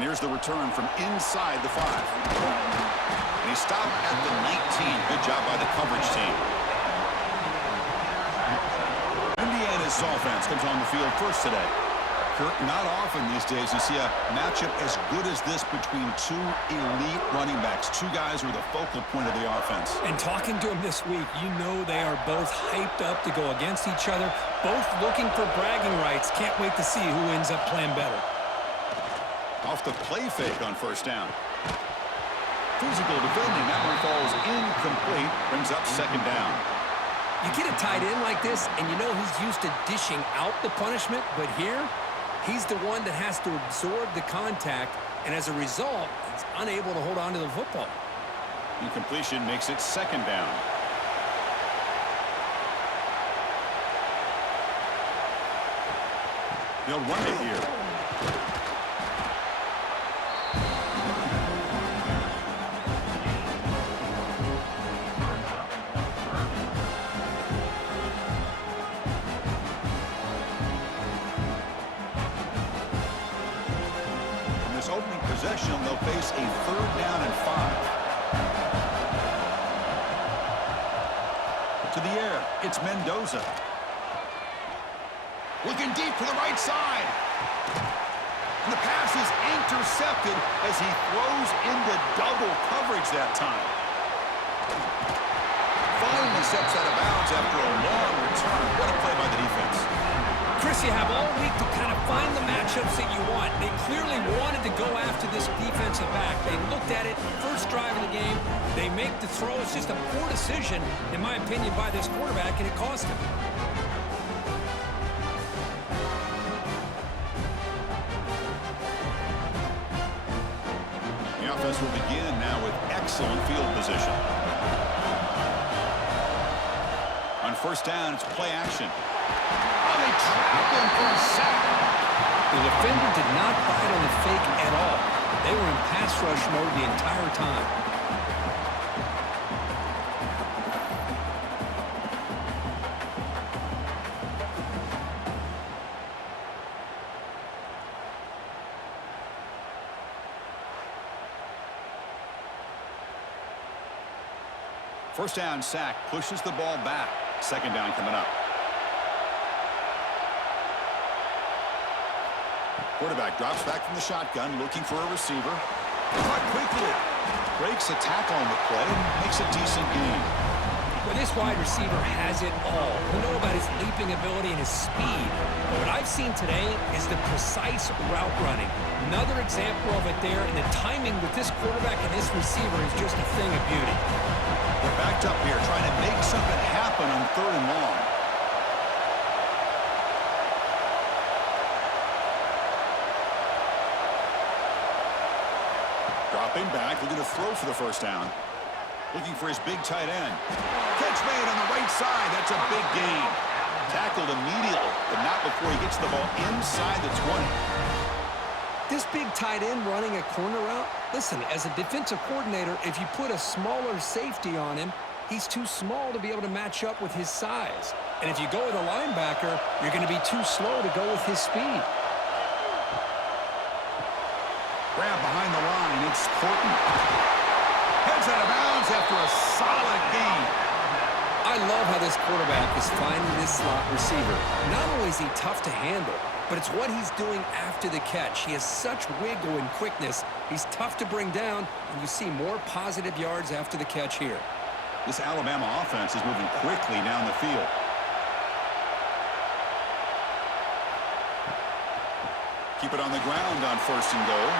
And here's the return from inside the 5. And he stopped at the 19. Good job by the coverage team. Indiana's offense comes on the field first today. Kirk, not often these days you see a matchup as good as this between two elite running backs, two guys who are the focal point of the offense. And talking to them this week, you know they are both hyped up to go against each other, both looking for bragging rights. Can't wait to see who ends up playing better. Off the play fake on first down. Physical defending. That one falls incomplete. Brings up second down. You get a tight end like this, and you know he's used to dishing out the punishment, but here, he's the one that has to absorb the contact, and as a result, he's unable to hold on to the football. Incompletion makes it second down. They'll run it here. Opening possession, they'll face a 3rd down and 5. To the air, it's Mendoza. Looking deep to the right side. And the pass is intercepted as he throws into double coverage that time. Finally steps out of bounds after a long return. What a play by the defense. Chris, you have all week to kind of find the matchups that you want. They clearly wanted to go after this defensive back. They looked at it first drive of the game. They make the throw. It's just a poor decision, in my opinion, by this quarterback, and it cost him. The offense will begin now with excellent field position. On first down, it's play action. They trapped him for a sack. The defender did not bite on the fake at all. They were in pass rush mode the entire time. First down sack pushes the ball back. Second down coming up. Quarterback drops back from the shotgun, looking for a receiver. Caught quickly. Breaks a tackle on the play and makes a decent gain. Well, this wide receiver has it all. We know about his leaping ability and his speed. But what I've seen today is the precise route running. Another example of it there, and the timing with this quarterback and this receiver is just a thing of beauty. They're backed up here, trying to make something happen on 3rd and long. Dropping back, looking to throw for the first down. Looking for his big tight end. Catch made on the right side. That's a big gain. Tackled immediately, but not before he gets the ball inside the 20. This big tight end running a corner route, listen, as a defensive coordinator, if you put a smaller safety on him, he's too small to be able to match up with his size. And if you go with a linebacker, you're going to be too slow to go with his speed. Grab behind the line, it's Horton. Heads out of bounds after a solid gain. I love how this quarterback is finding this slot receiver. Not only is he tough to handle, but it's what he's doing after the catch. He has such wiggle and quickness. He's tough to bring down, and you see more positive yards after the catch here. This Alabama offense is moving quickly down the field. Keep it on the ground on 1st and goal.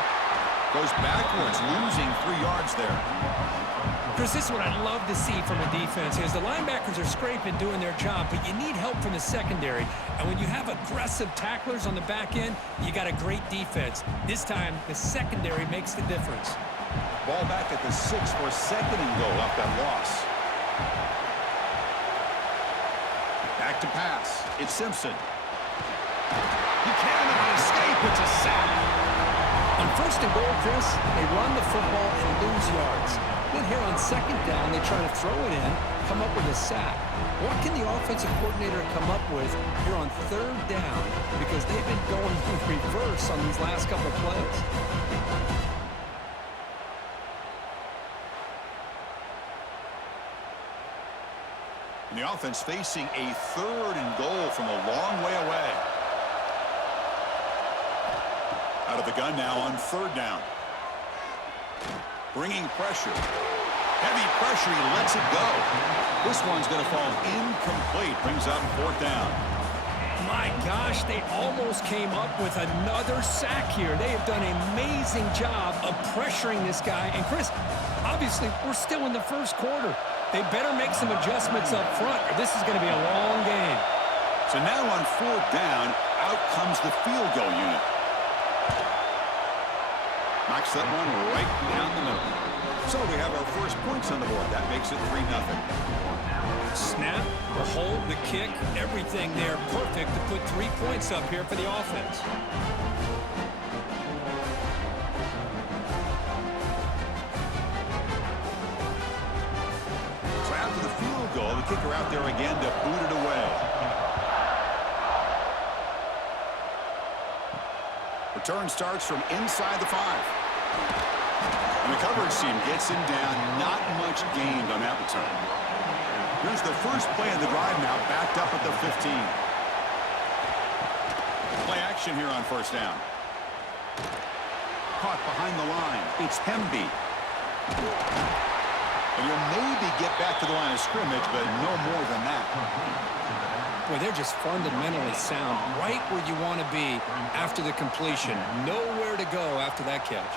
Goes backwards, losing 3 yards there. Chris, this is what I'd love to see from a defense is the linebackers are scraping, doing their job, but you need help from the secondary. And when you have aggressive tacklers on the back end, you got a great defense. This time, the secondary makes the difference. Ball back at the 6 for 2nd and goal off that loss. Back to pass. It's Simpson. He cannot escape. It's a sack. On 1st and goal, Chris, they run the football and lose yards. Then here on second down, they try to throw it in, come up with a sack. What can the offensive coordinator come up with here on third down? Because they've been going with reverse on these last couple plays. And the offense facing a 3rd and goal from a long way away. Out of the gun now on 3rd down. Bringing pressure. Heavy pressure, he lets it go. This one's going to fall incomplete. Brings up 4th down. My gosh, they almost came up with another sack here. They have done an amazing job of pressuring this guy. And Chris, obviously, we're still in the first quarter. They better make some adjustments up front, or this is going to be a long game. So now on 4th down, out comes the field goal unit. Knocks that one right down the middle. So we have our first points on the board. That makes it 3-0. Snap, the hold, the kick, everything there perfect to put 3 points up here for the offense. So after the field goal, the kicker out there again to boot it away. Return starts from inside the 5. And the coverage team gets him down. Not much gained on that return. Here's the first play of the drive now, backed up at the 15. Play action here on 1st down. Caught behind the line. It's Hemby. And he'll maybe get back to the line of scrimmage, but no more than that. Boy, they're just fundamentally sound, right where you want to be after the completion. Nowhere to go after that catch.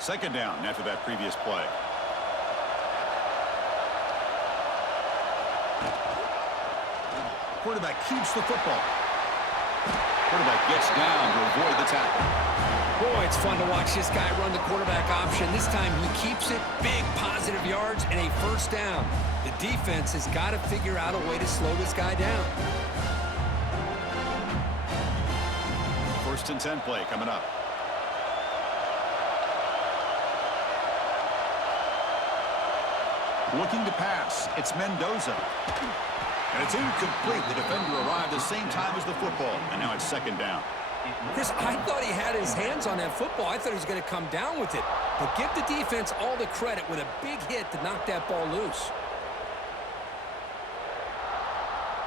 2nd down after that previous play. Quarterback keeps the football. Quarterback gets down to avoid the tackle. Boy, it's fun to watch this guy run the quarterback option. This time he keeps it, big positive yards, and a 1st down. The defense has got to figure out a way to slow this guy down. 1st and 10 play coming up. Looking to pass. It's Mendoza. And it's incomplete. The defender arrived the same time as the football. And now it's 2nd down. Chris, I thought he had his hands on that football. I thought he was going to come down with it. But give the defense all the credit with a big hit to knock that ball loose.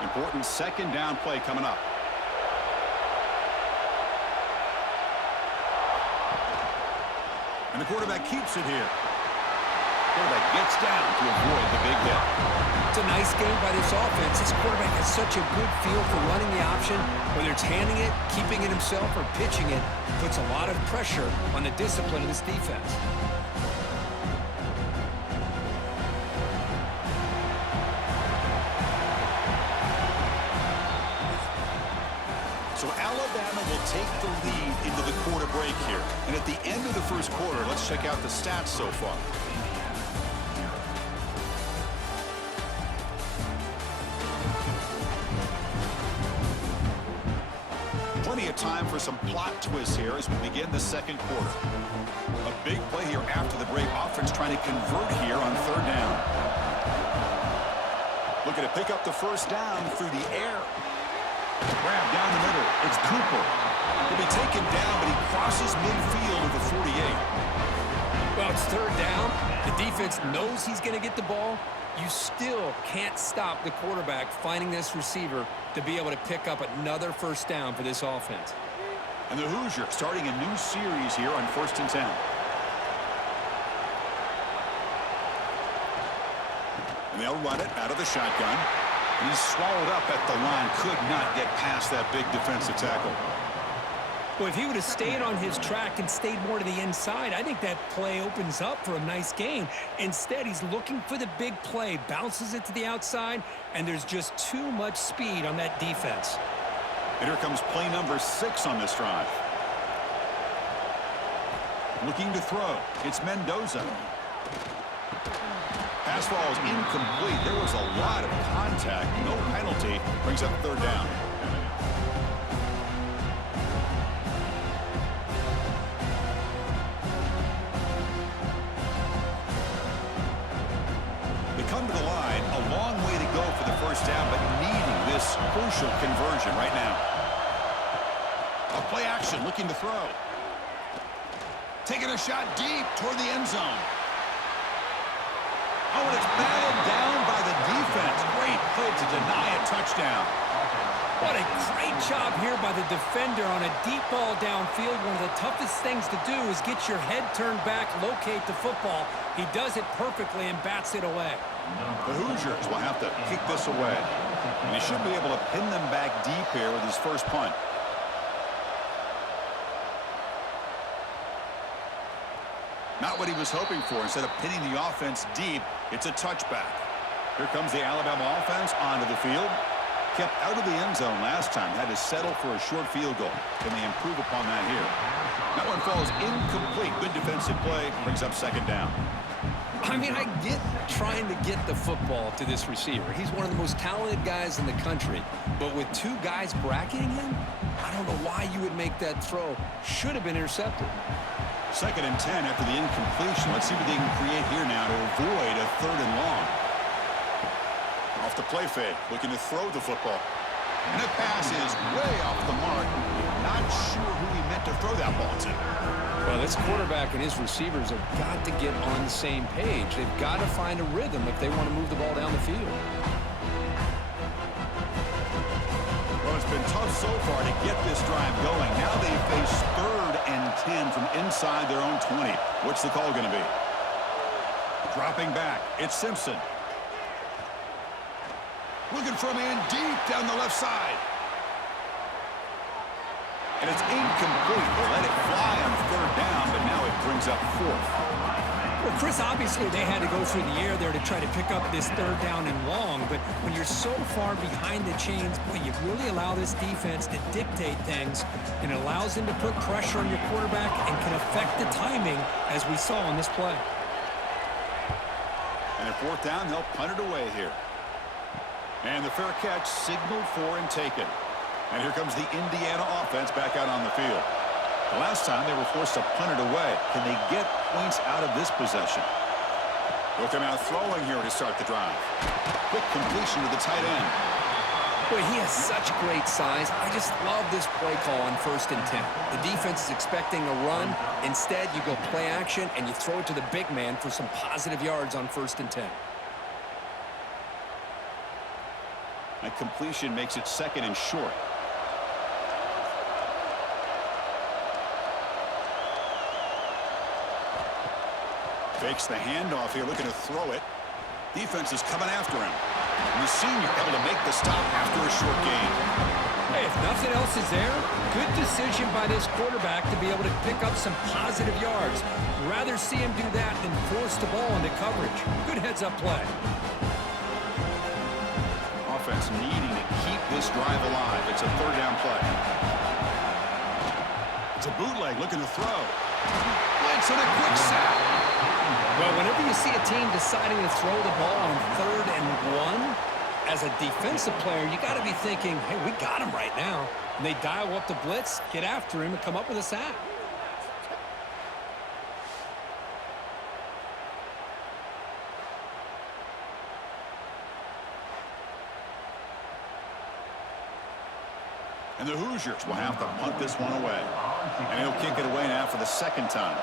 Important 2nd down play coming up. And the quarterback keeps it here. Quarterback gets down to avoid the big hit. It's a nice game by this offense. This quarterback has such a good feel for running the option. Whether it's handing it, keeping it himself, or pitching it, puts a lot of pressure on the discipline of this defense. So Alabama will take the lead into the quarter break here. And at the end of the first quarter, let's check out the stats so far. Plenty of time for some plot twists here as we begin the 2nd quarter. A big play here after the break. Offense trying to convert here on 3rd down. Looking to pick up the 1st down through the air. Grab down the middle. It's Cooper. He'll be taken down, but he crosses midfield at the 48. Well, it's 3rd down. The defense knows he's going to get the ball. You still can't stop the quarterback finding this receiver to be able to pick up another 1st down for this offense. And the Hoosiers starting a new series here on 1st and 10. And they'll run it out of the shotgun. And he's swallowed up at the line. Could not get past that big defensive tackle. Well, if he would have stayed on his track and stayed more to the inside, I think that play opens up for a nice gain. Instead, he's looking for the big play, bounces it to the outside, and there's just too much speed on that defense. And here comes play number 6 on this drive. Looking to throw. It's Mendoza. Pass ball is incomplete. There was a lot of contact. No penalty. Brings up 3rd down. first down, but needing this crucial conversion right now. A play action, looking to throw. Taking a shot deep toward the end zone. Oh, and it's battled down by the defense. Great play to deny a touchdown. What a great job here by the defender on a deep ball downfield. One of the toughest things to do is get your head turned back, locate the football. He does it perfectly and bats it away. The Hoosiers will have to kick this away. And he should be able to pin them back deep here with his first punt. Not what he was hoping for. Instead of pinning the offense deep, it's a touchback. Here comes the Alabama offense onto the field. Kept out of the end zone last time. Had to settle for a short field goal. Can they improve upon that here? That one falls incomplete. Good defensive play. Brings up second down. I mean, I get trying to get the football to this receiver. He's one of the most talented guys in the country. But with two guys bracketing him, I don't know why you would make that throw. Should have been intercepted. 2nd and 10 after the incompletion. Let's see what they can create here now to avoid a 3rd and long. Off the play fake, looking to throw the football. And the pass is way off the mark. Not sure who he meant to throw that ball to. Well, this quarterback and his receivers have got to get on the same page. They've got to find a rhythm if they want to move the ball down the field. Well, it's been tough so far to get this drive going. Now they face 3rd and 10 from inside their own 20. What's the call going to be? Dropping back. It's Simpson. Looking for a man deep down the left side. And it's incomplete. They let it fly on 3rd down, but now it brings up 4th. Well, Chris, obviously they had to go through the air there to try to pick up this 3rd down and long, but when you're so far behind the chains, boy, you really allow this defense to dictate things, and it allows them to put pressure on your quarterback and can affect the timing, as we saw on this play. And at 4th down, they'll punt it away here. And the fair catch signaled for and taken. And here comes the Indiana offense back out on the field. The last time they were forced to punt it away. Can they get points out of this possession? They'll come out throwing here to start the drive. Quick completion to the tight end. Boy, he has such great size. I just love this play call on 1st and 10. The defense is expecting a run. Instead, you go play action and you throw it to the big man for some positive yards on 1st and 10. That completion makes it 2nd and short. Fakes the handoff here, looking to throw it. Defense is coming after him. And the senior able to make the stop after a short gain. Hey, if nothing else is there, good decision by this quarterback to be able to pick up some positive yards. Rather see him do that than force the ball into coverage. Good heads-up play. Offense needing to keep this drive alive. It's a 3rd down play. It's a bootleg looking to throw. Blitz and a quick sack. Well, whenever you see a team deciding to throw the ball on 3rd and 1, as a defensive player, you got to be thinking, hey, we got him right now. And they dial up the blitz, get after him, and come up with a sack. And the Hoosiers will have to punt this one away. And he'll kick it away now for the 2nd time.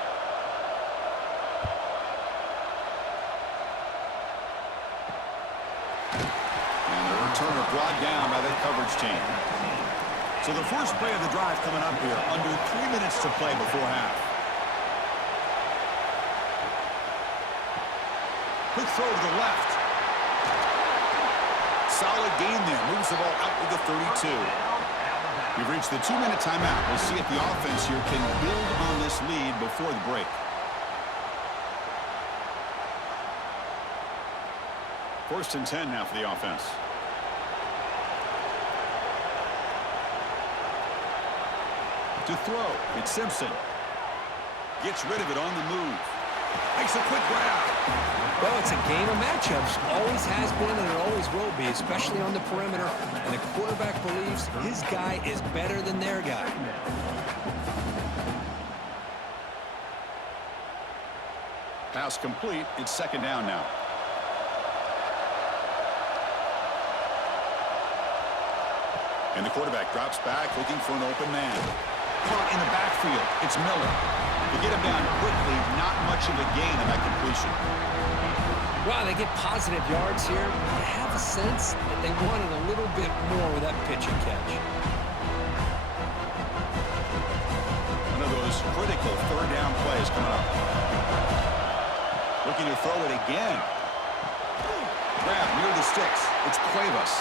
And the returner brought down by the coverage team. So the first play of the drive coming up here, under 3 minutes to play before half. Quick throw to the left. Solid gain there. Moves the ball out with the 32. We've reached the 2-minute timeout. We'll see if the offense here can build on this lead before the break. 1st and 10 now for the offense. To throw, it's Simpson. Gets rid of it on the move. Makes a quick grab. Well, it's a game of matchups. Always has been and it always will be, especially on the perimeter. And the quarterback believes his guy is better than their guy. Pass complete. It's 2nd down now. And the quarterback drops back looking for an open man. Caught in the backfield. It's Miller. To get him down quickly, not much of a gain on that completion. Wow, they get positive yards here. I have a sense that they wanted a little bit more with that pitch and catch. One of those critical third down plays coming up. Looking to throw it again. Grab near the sticks. It's Cuevas.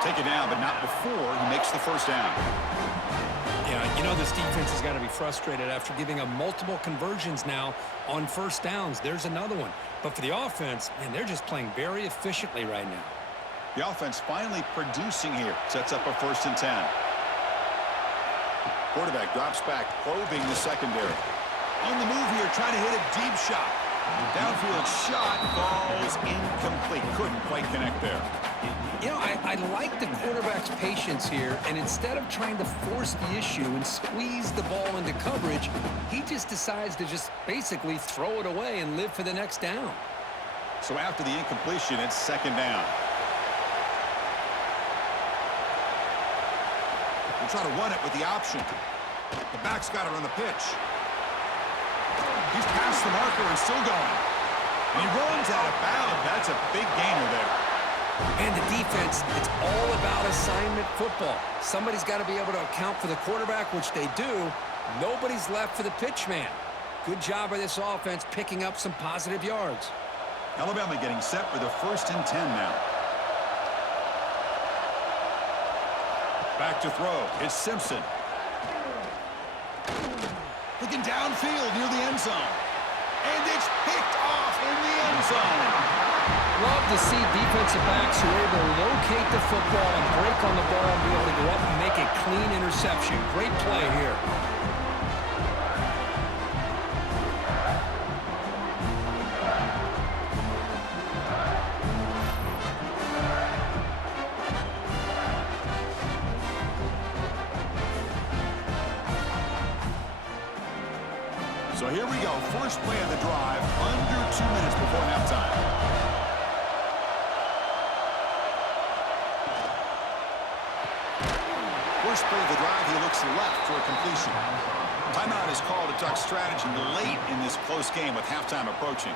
Take it down, but not before he makes the first down. Yeah, you know this defense has got to be frustrated after giving up multiple conversions now on first downs. There's another one. But for the offense, man, they're just playing very efficiently right now. The offense finally producing here. Sets up a 1st and 10. Quarterback drops back, probing the secondary. On the move here, trying to hit a deep shot. Downfield shot falls incomplete. Couldn't quite connect there. You know, I like the quarterback's patience here, and instead of trying to force the issue and squeeze the ball into coverage, he just decides to just basically throw it away and live for the next down. So after the incompletion, it's 2nd down. We'll try to run it with the option. The back's got it on the pitch. He's past the marker and still going. And he runs out of bounds. That's a big gainer there. And the defense, it's all about assignment football. Somebody's got to be able to account for the quarterback, which they do. Nobody's left for the pitch man. Good job by this offense picking up some positive yards. Alabama getting set for the 1st and 10 now. Back to throw. It's Simpson. Looking downfield near the end zone. And it's picked off in the end zone. Love to see defensive backs who are able to locate the football and break on the ball and be able to go up and make a clean interception. Great play here. So here we go. First play of the drive, under 2 minutes before halftime. First play of the drive, he looks left for a completion. Timeout is called to talk strategy late in this close game with halftime approaching.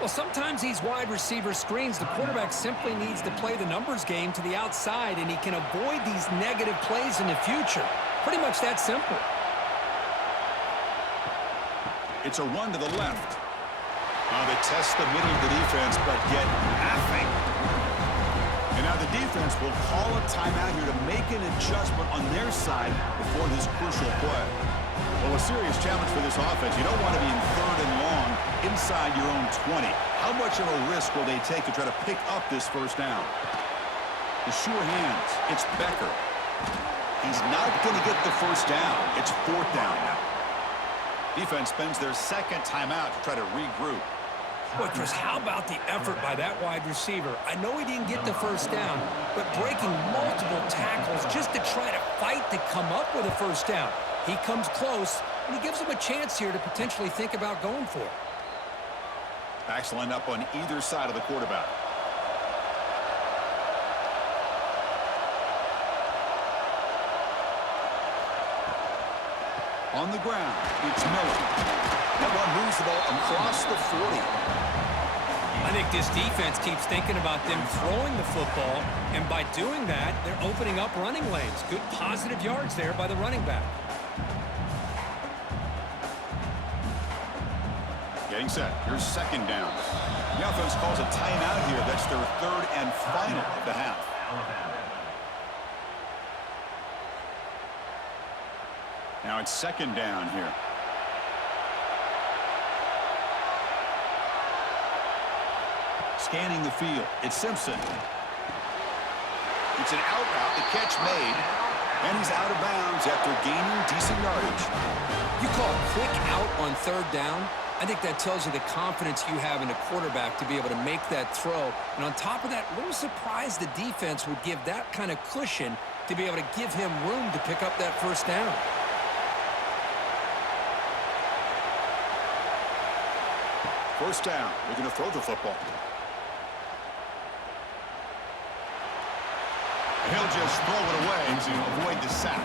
Well, sometimes these wide receiver screens, the quarterback simply needs to play the numbers game to the outside, and he can avoid these negative plays in the future. Pretty much that simple. It's a run to the left. They test the middle of the defense, but get nothing. And now the defense will call a timeout here to make an adjustment on their side before this crucial play. Well, a serious challenge for this offense. You don't want to be in 3rd and long inside your own 20. How much of a risk will they take to try to pick up this 1st down? The sure hands. It's Becker. He's not going to get the 1st down. It's 4th down now. Defense spends their 2nd timeout to try to regroup. Boy, Chris, how about the effort by that wide receiver? I know he didn't get the 1st down, but breaking multiple tackles just to try to fight to come up with a 1st down. He comes close, and he gives him a chance here to potentially think about going for it. Backs lined up on either side of the quarterback. On the ground, it's Miller. That one moves the ball across the 40. I think this defense keeps thinking about them throwing the football, and by doing that, they're opening up running lanes. Good positive yards there by the running back. Getting set. Here's 2nd down. The offense calls a timeout here. That's their 3rd and final of the half. Now it's 2nd down here. Scanning the field. It's Simpson. It's an out route. The catch made. And he's out of bounds after gaining decent yardage. You call a quick out on 3rd down. I think that tells you the confidence you have in a quarterback to be able to make that throw. And on top of that, a little surprised the defense would give that kind of cushion to be able to give him room to pick up that 1st down. First down. They're going to throw the football. He'll just throw it away to avoid the sack.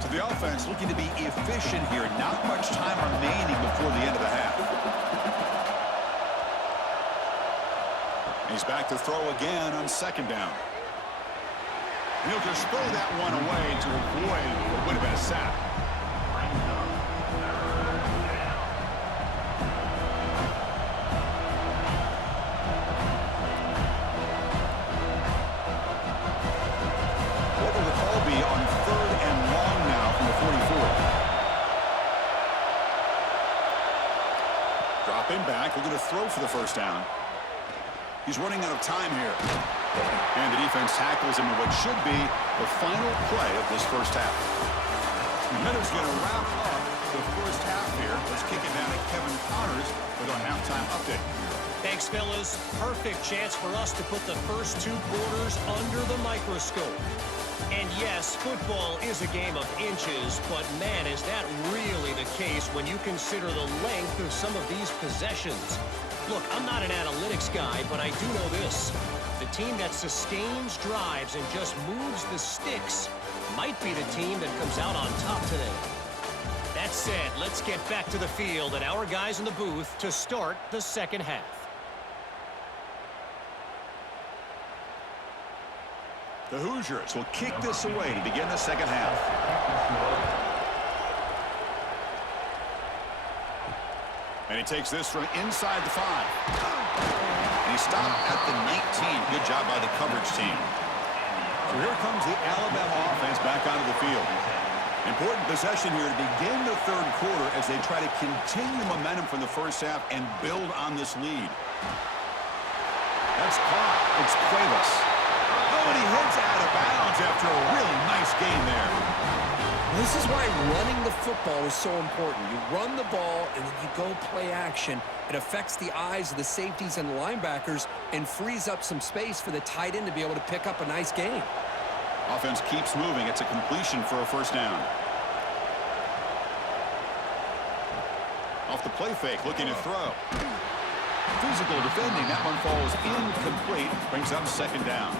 So the offense looking to be efficient here. Not much time remaining before the end of the half. He's back to throw again on second down. He'll just throw that one away to avoid what would have been a sack. What will the call be on third and long now from the 44? Dropping back, looking to throw for the first down. He's running out of time here. And the defense tackles him in what should be the final play of this first half. Miller's going to wrap up the first half here. Let's kick it down to Kevin Connors with our halftime update. Thanks, fellas. Perfect chance for us to put the first two quarters under the microscope. And yes, football is a game of inches, but man, is that really the case when you consider the length of some of these possessions. Look, I'm not an analytics guy, but I do know this. The team that sustains drives and just moves the sticks might be the team that comes out on top today. That said, let's get back to the field and our guys in the booth to start the second half. The Hoosiers will kick this away to begin the second half. And he takes this from inside the 5. And he stopped at the 19. Good job by the coverage team. So here comes the Alabama offense back onto the field. Important possession here to begin the third quarter as they try to continue momentum from the first half and build on this lead. That's caught. It's Cuevas. Oh, and he heads out of bounds after a really nice game there. This is why running the football is so important. You run the ball, and then you go play action. It affects the eyes of the safeties and the linebackers and frees up some space for the tight end to be able to pick up a nice game. Offense keeps moving. It's a completion for a first down. Off the play fake, looking to throw. Physical defending. That one falls incomplete. Brings up second down.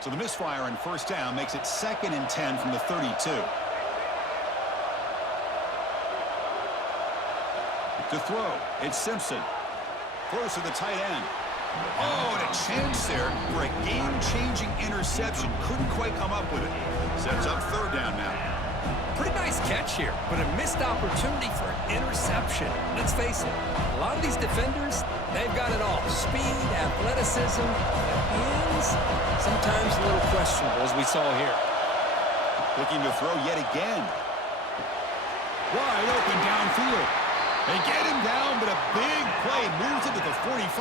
So the misfire on first down makes it 2nd and 10 from the 32. To throw, it's Simpson. Throws to the tight end. Oh, and a chance there for a game-changing interception. Couldn't quite come up with it. Sets up third down now. Pretty nice catch here, but a missed opportunity for an interception. Let's face it, a lot of these defenders, they've got it all. Speed, athleticism, hands, sometimes a little questionable, as we saw here. Looking to throw yet again. Wide open downfield. They get him down, but a big play moves it to the 45.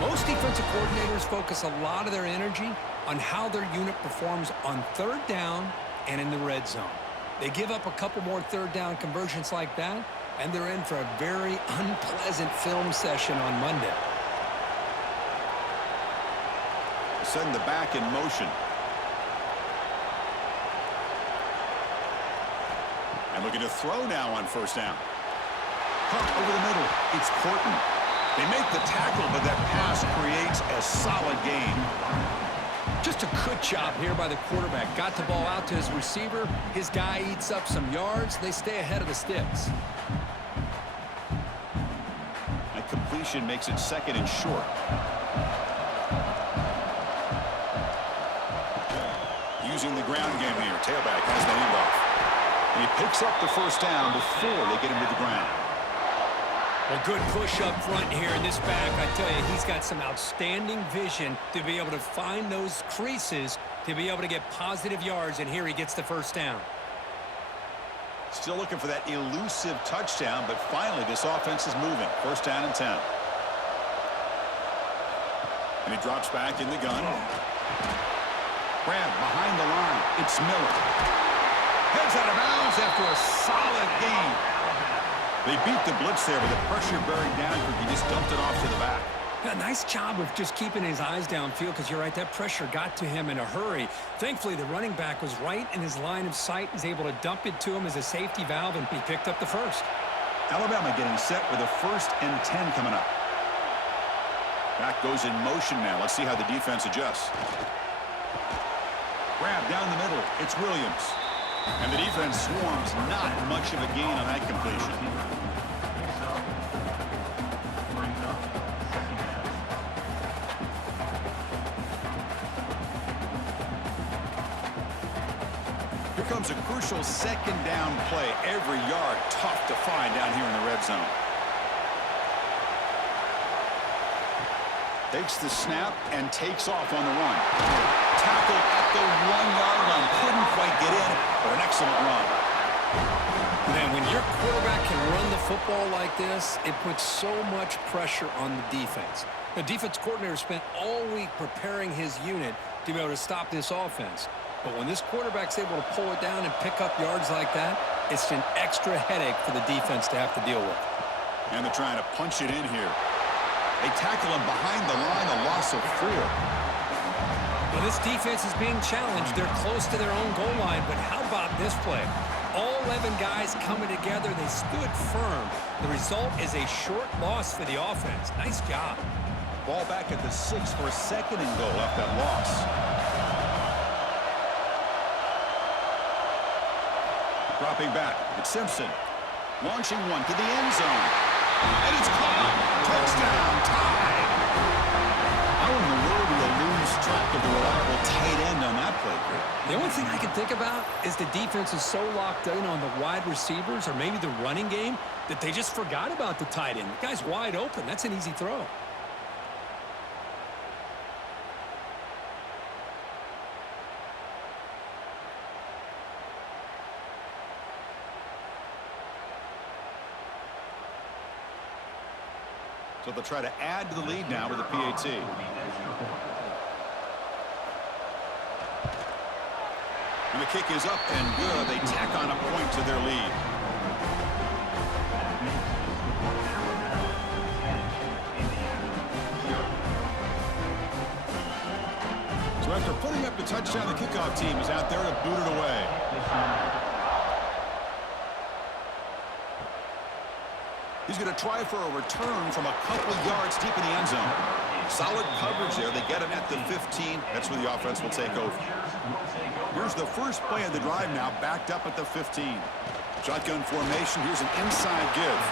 Most defensive coordinators focus a lot of their energy on how their unit performs on third down and in the red zone. They give up a couple more third down conversions like that, and they're in for a very unpleasant film session on Monday. Send the back in motion. And looking to throw now on first down. Caught over the middle. It's Horton. They make the tackle, but that pass creates a solid gain. Just a good job here by the quarterback. Got the ball out to his receiver. His guy eats up some yards. They stay ahead of the sticks. That completion makes it 2nd and short. Using the ground game here. Tailback has the handoff. And he picks up the first down before they get him to the ground. A good push up front here in this back. I tell you, he's got some outstanding vision to be able to find those creases, to be able to get positive yards, and here he gets the first down. Still looking for that elusive touchdown, but finally this offense is moving. First down and 10. And he drops back in the gun. Grab behind the line. It's Miller. Heads out of bounds after a solid gain. They beat the blitz there with the pressure bearing down. He just dumped it off to the back. A nice job of just keeping his eyes downfield because you're right, that pressure got to him in a hurry. Thankfully, the running back was right in his line of sight, was able to dump it to him as a safety valve, and he picked up the first. Alabama getting set with a 1st and 10 coming up. Back goes in motion now. Let's see how the defense adjusts. Grab down the middle. It's Williams. And the defense swarms. Not much of a gain on that completion. Here comes a crucial 2nd down play. Every yard tough to find down here in the red zone. Takes the snap and takes off on the run. Tackle at the 1-yard line. Couldn't quite get in, but an excellent run. Man, when your quarterback can run the football like this, it puts so much pressure on the defense. The defense coordinator spent all week preparing his unit to be able to stop this offense. But when this quarterback's able to pull it down and pick up yards like that, it's an extra headache for the defense to have to deal with. And they're trying to punch it in here. They tackle him behind the line, a loss of 4. Well, this defense is being challenged. They're close to their own goal line, but how about this play? All 11 guys coming together. They stood firm. The result is a short loss for the offense. Nice job. Ball back at the 6 for a 2nd and goal after that loss. Dropping back, it's Simpson. Launching one to the end zone. And it's caught. Touchdown, tied. How in the world do you lose track of the reliable tight end on that play, Kurt? The only thing I can think about is the defense is so locked in on the wide receivers or maybe the running game that they just forgot about the tight end. The guy's wide open. That's an easy throw. So they'll try to add to the lead now with a PAT. And the kick is up and good. They tack on a point to their lead. So after putting up the touchdown, the kickoff team is out there to boot it away. He's going to try for a return from a couple yards deep in the end zone. Solid coverage there. They get him at the 15. That's where the offense will take over. Here's the first play of the drive now, backed up at the 15. Shotgun formation. Here's an inside give.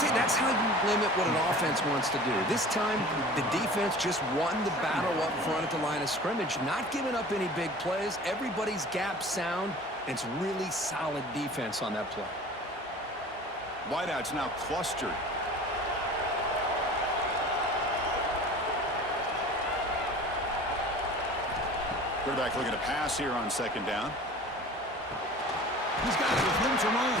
See, that's how you limit what an offense wants to do. This time, the defense just won the battle up front at the line of scrimmage, not giving up any big plays. Everybody's gap sound. It's really solid defense on that play. Wideouts now clustered. Quarterback looking to pass here on 2nd down. He's got it with room to run.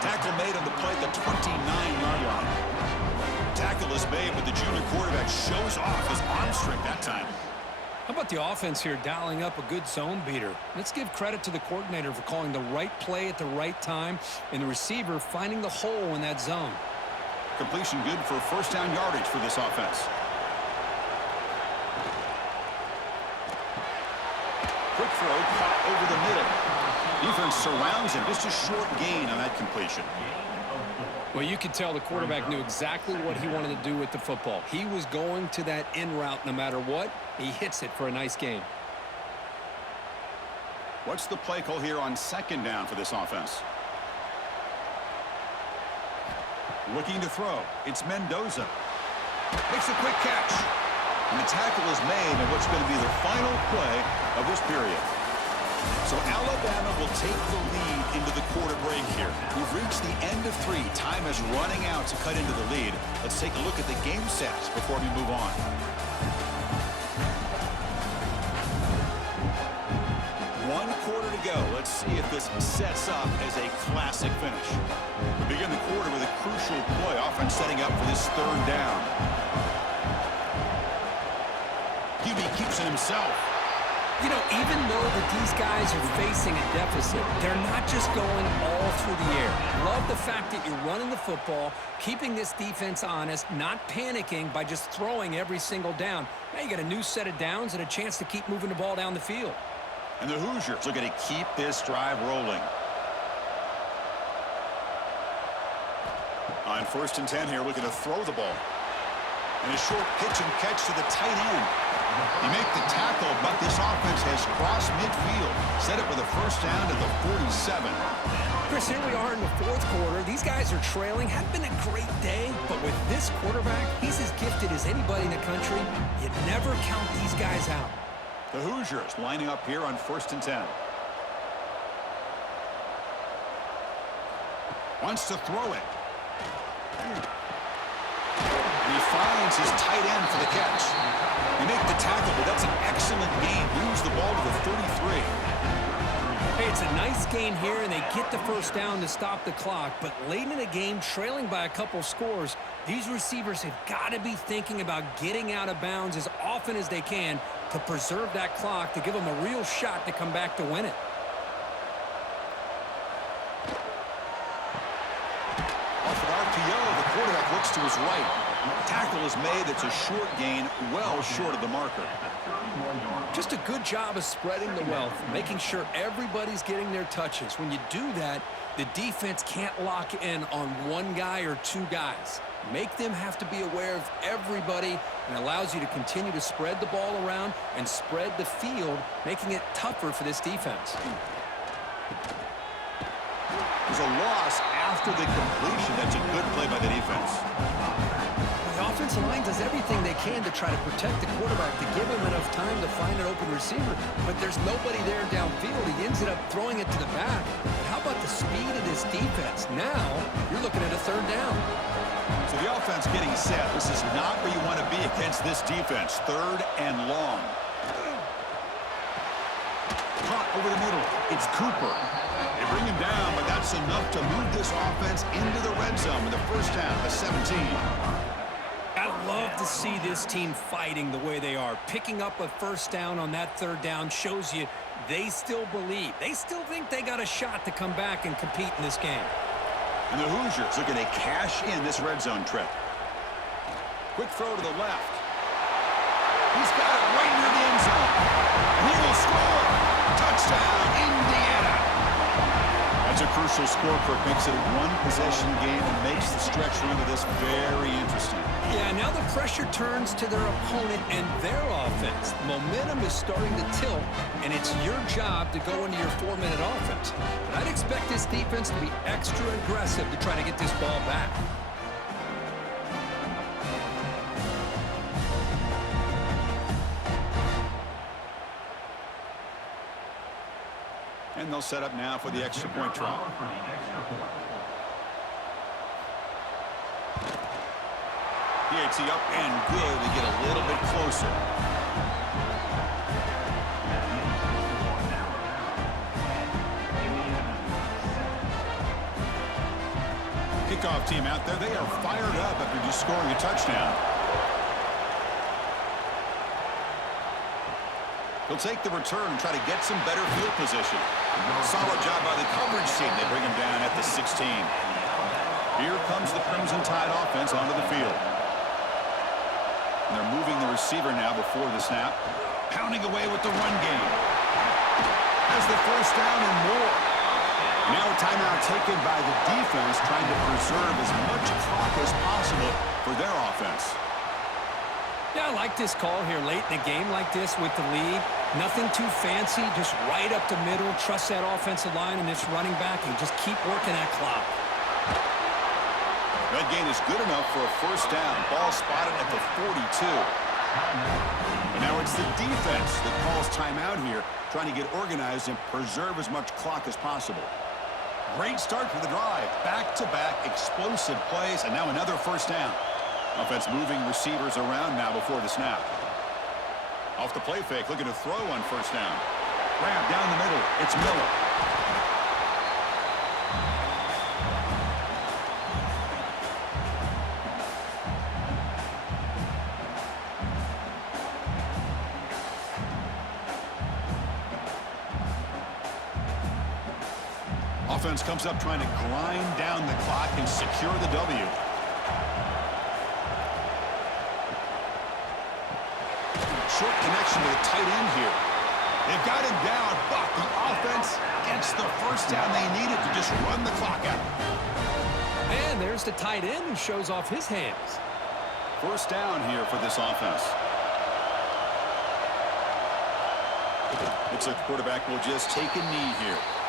Tackle made on the play at the 29-yard line. Tackle is made, but the junior quarterback shows off his arm strength that time. How about the offense here dialing up a good zone beater? Let's give credit to the coordinator for calling the right play at the right time and the receiver finding the hole in that zone. Completion good for 1st down yardage for this offense. Quick throw caught over the middle. Defense surrounds him. Just a short gain on that completion. Well, you could tell the quarterback knew exactly what he wanted to do with the football. He was going to that in route no matter what. He hits it for a nice gain. What's the play call here on 2nd down for this offense? Looking to throw. It's Mendoza. Makes a quick catch. And the tackle is made in what's going to be the final play of this period. So Alabama will take the lead into the quarter break here. We've reached the end of 3. Time is running out to cut into the lead. Let's take a look at the game stats before we move on. One quarter to go. Let's see if this sets up as a classic finish. We begin the quarter with a crucial play. Offense setting up for this 3rd down. QB keeps it himself. Even though that these guys are facing a deficit, they're not just going all through the air. Love the fact that you're running the football, keeping this defense honest, not panicking by just throwing every single down. Now you got a new set of downs and a chance to keep moving the ball down the field. And the Hoosiers looking to keep this drive rolling. On 1st and 10 here, looking to throw the ball. And a short pitch and catch to the tight end. You make the tackle, but this offense has crossed midfield. Set up with a first down at the 47. Chris, here we are in the 4th quarter. These guys are trailing. Hadn't been a great day, but with this quarterback, he's as gifted as anybody in the country. You never count these guys out. The Hoosiers lining up here on 1st and 10. Wants to throw it. And he finds his tight end for the catch. You make the tackle, but that's an excellent gain. Moves the ball to the 33. Hey, it's a nice gain here, and they get the first down to stop the clock. But late in the game, trailing by a couple scores, these receivers have got to be thinking about getting out of bounds as often as they can to preserve that clock, to give them a real shot to come back to win it. Off an RPO, the quarterback looks to his right. Tackle is made. It's a short gain, well short of the marker. Just a good job of spreading the wealth, making sure everybody's getting their touches. When you do that, the defense can't lock in on one guy or two guys. Make them have to be aware of everybody, and allows you to continue to spread the ball around and spread the field, making it tougher for this defense. There's a loss after the completion. That's a good play by the defense. The offensive line does everything they can to try to protect the quarterback, to give him enough time to find an open receiver, but there's nobody there downfield. He ends up throwing it to the back. But how about the speed of this defense? Now you're looking at a 3rd down. So the offense getting set. This is not where you want to be against this defense. 3rd and long. Caught over the middle. It's Cooper. They bring him down, but that's enough to move this offense into the red zone with a first down at 17. I love to see this team fighting the way they are. Picking up a first down on that 3rd down shows you they still believe. They still think they got a shot to come back and compete in this game. And the Hoosiers looking to cash in this red zone trip. Quick throw to the left. He's got it right near the end zone. And he will score. Touchdown, Indiana. That's a crucial score, Kirk. Makes it a one-possession game and makes the stretch run of this very interesting. Yeah, now the pressure turns to their opponent and their offense. The momentum is starting to tilt, and it's your job to go into your 4-minute offense. But I'd expect this defense to be extra aggressive to try to get this ball back. And they'll set up now for the extra point try. PAT up and good. We get a little bit closer. Kickoff team out there. They are fired up after just scoring a touchdown. He'll take the return and try to get some better field position. Solid job by the coverage team. They bring him down at the 16. Here comes the Crimson Tide offense onto the field. And they're moving the receiver now before the snap. Pounding away with the run game. Has the first down and more. Now a timeout taken by the defense, trying to preserve as much clock as possible for their offense. Yeah, I like this call here late in a game like this with the lead. Nothing too fancy, just right up the middle. Trust that offensive line and this running back and just keep working that clock. That gain is good enough for a first down. Ball spotted at the 42. But now it's the defense that calls timeout here, trying to get organized and preserve as much clock as possible. Great start to the drive. Back-to-back explosive plays, and now another first down. Offense moving receivers around now before the snap. Off the play fake, looking to throw on first down. Grab down the middle. It's Miller. offense comes up trying to grind down the clock and secure the W. Short connection with a tight end here. They've got him down, but the offense gets the first down they needed to just run the clock out. And there's the tight end who shows off his hands. First down here for this offense. Looks like the quarterback will just take a knee here.